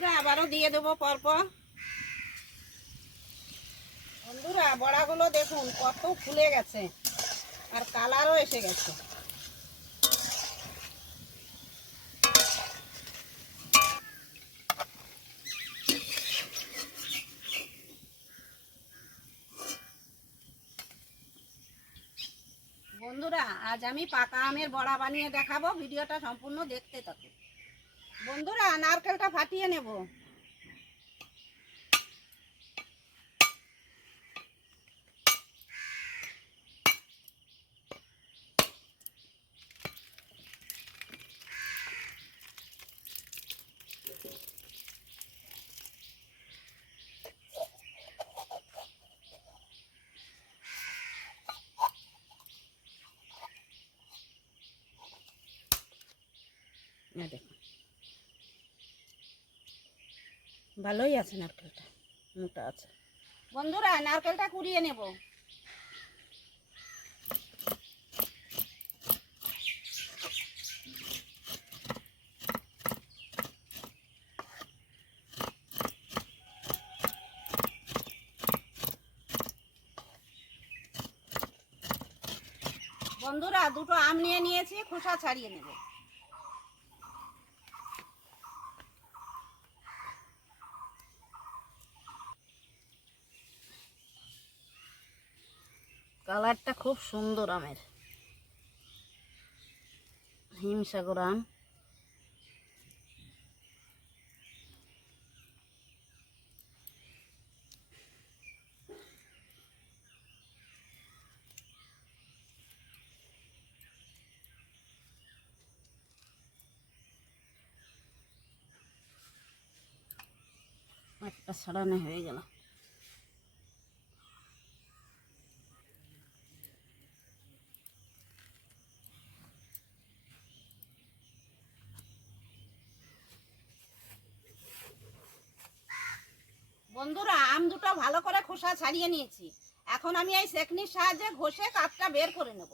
বন্ধুরা, আবারও দিয়ে দেবো পরপর। বন্ধুরা, বড়াগুলো দেখুন, কত ফুলে গেছে, আর কালারও এসে গেছে। বন্ধুরা, আজ আমি পাকা আমের বড়া বানিয়ে দেখাবো, ভিডিওটা সম্পূর্ণ দেখতে থাকুন। বন্ধুরা নারকেলটা ফাটিয়ে নেব। না দেখুন ভালোই আছে নারকেলটা, মোটা আছে। বন্ধুরা, নারকেলটা কুড়িয়ে নেব। বন্ধুরা, দুটো আম নিয়ে নিয়েছি, খোসা ছাড়িয়ে নেব। কালারটা খুব সুন্দর আমের। হিমসাগর আম। একটা ছাড়ানো হয়ে গেল বন্ধুরা আম দুটো ভালো করে খোসা ছাড়িয়ে নিয়েছি। এখন আমি এই সেকনির সাহায্যে ঘষে কাপটা বের করে নেব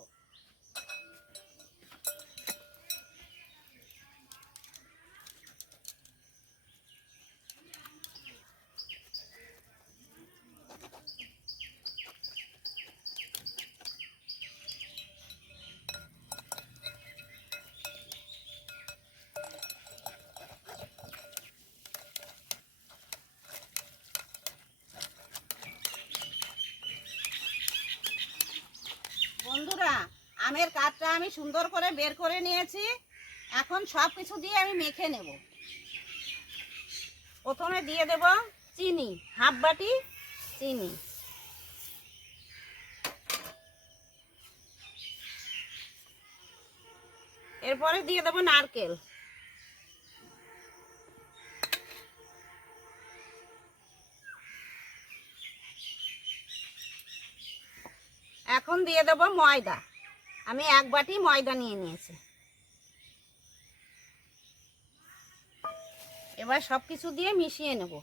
বন্ধুরা আমের কাঠটা আমি সুন্দর করে বের করে নিয়েছি। এখন সব কিছু দিয়ে আমি মেখে নেব। প্রথমে দিয়ে দেব চিনি, হাফ বাটি চিনি। এরপরে দিয়ে দেবো নারকেল। এখন দিয়ে দেব ময়দা। আমি এক বাটি ময়দা নিয়ে নিয়েছি। এবার সব কিছু দিয়ে মিশিয়ে নেব।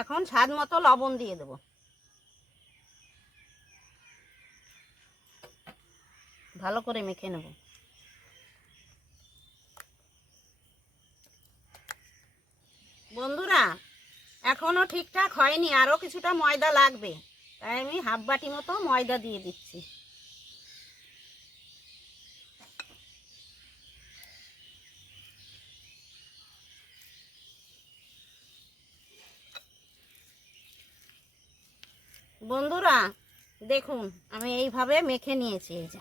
এখন স্বাদ মতো লবণ দিয়ে দেব। ভালো করে মেখে নেব। বন্ধুরা, এখনও ঠিকঠাক হয়নি আরও কিছুটা ময়দা লাগবে। তাই আমি হাফ বাটি মতো ময়দা দিয়ে দিচ্ছি। বন্ধুরা, দেখুন, আমি এইভাবে মেখে নিয়েছি এই যে।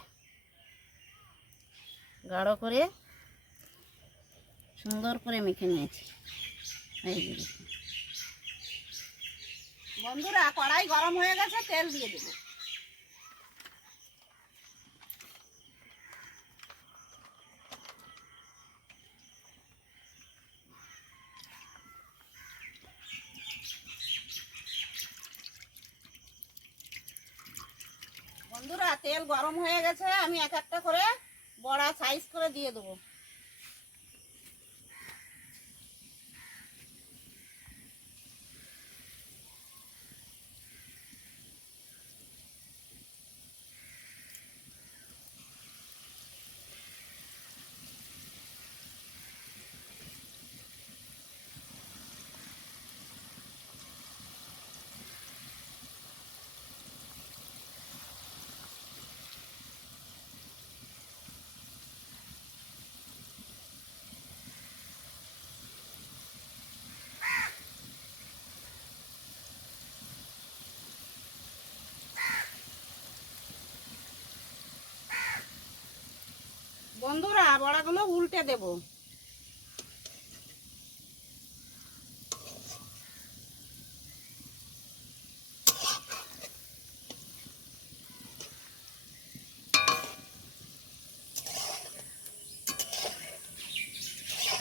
গাঢ় করে সুন্দর করে মেখে নিয়েছি। বন্ধুরা, কড়াই গরম হয়ে গেছে, তেল দিয়ে দেবো বন্ধুরা, তেল গরম হয়ে গেছে, আমি এক একটা করে বড়া সাইজ করে দিয়ে দেবো। বড়াগুলো উল্টে দেব।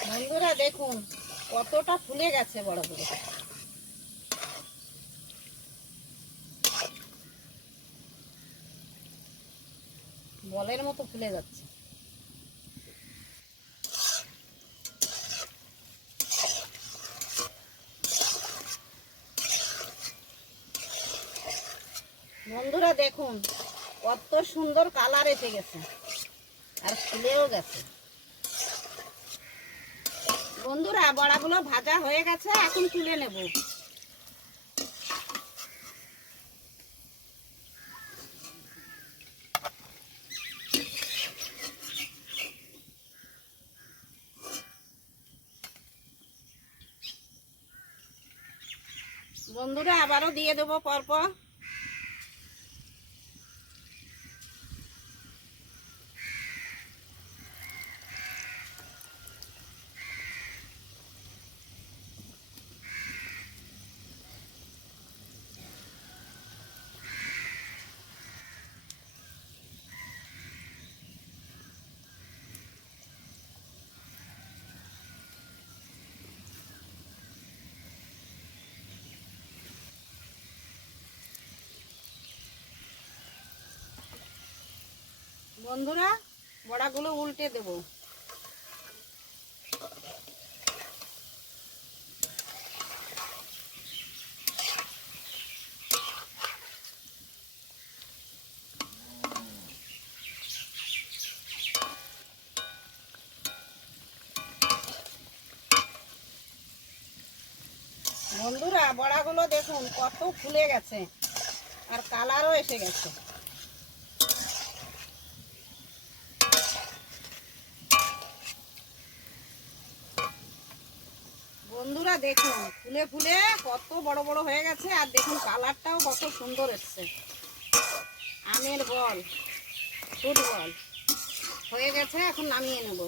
বন্ধুরা দেখুন কতটা ফুলে গেছে বড়াগুলো বলের মতো ফুলে যাচ্ছে। বন্ধুরা দেখুন, কত সুন্দর কালার এসে গেছে। আর ফুলেও গেছে। বন্ধুরা, বড়াগুলো ভাজা হয়ে গেছে, এখন তুলে নেব। বন্ধুরা, আবারও দিয়ে দেবো পরপর। বন্ধুরা বড়াগুলো উল্টে দেব। বন্ধুরা বড়াগুলো দেখুন কত ফুলে গেছে আর কালারও এসে গেছে। বন্ধুরা, দেখুন, ফুলে ফুলে কত বড় বড় হয়ে গেছে, আর দেখুন, কালারটাও কত সুন্দর এসছে। আমের বল, ফুটবল। হয়ে গেছে, এখন নামিয়ে নেব।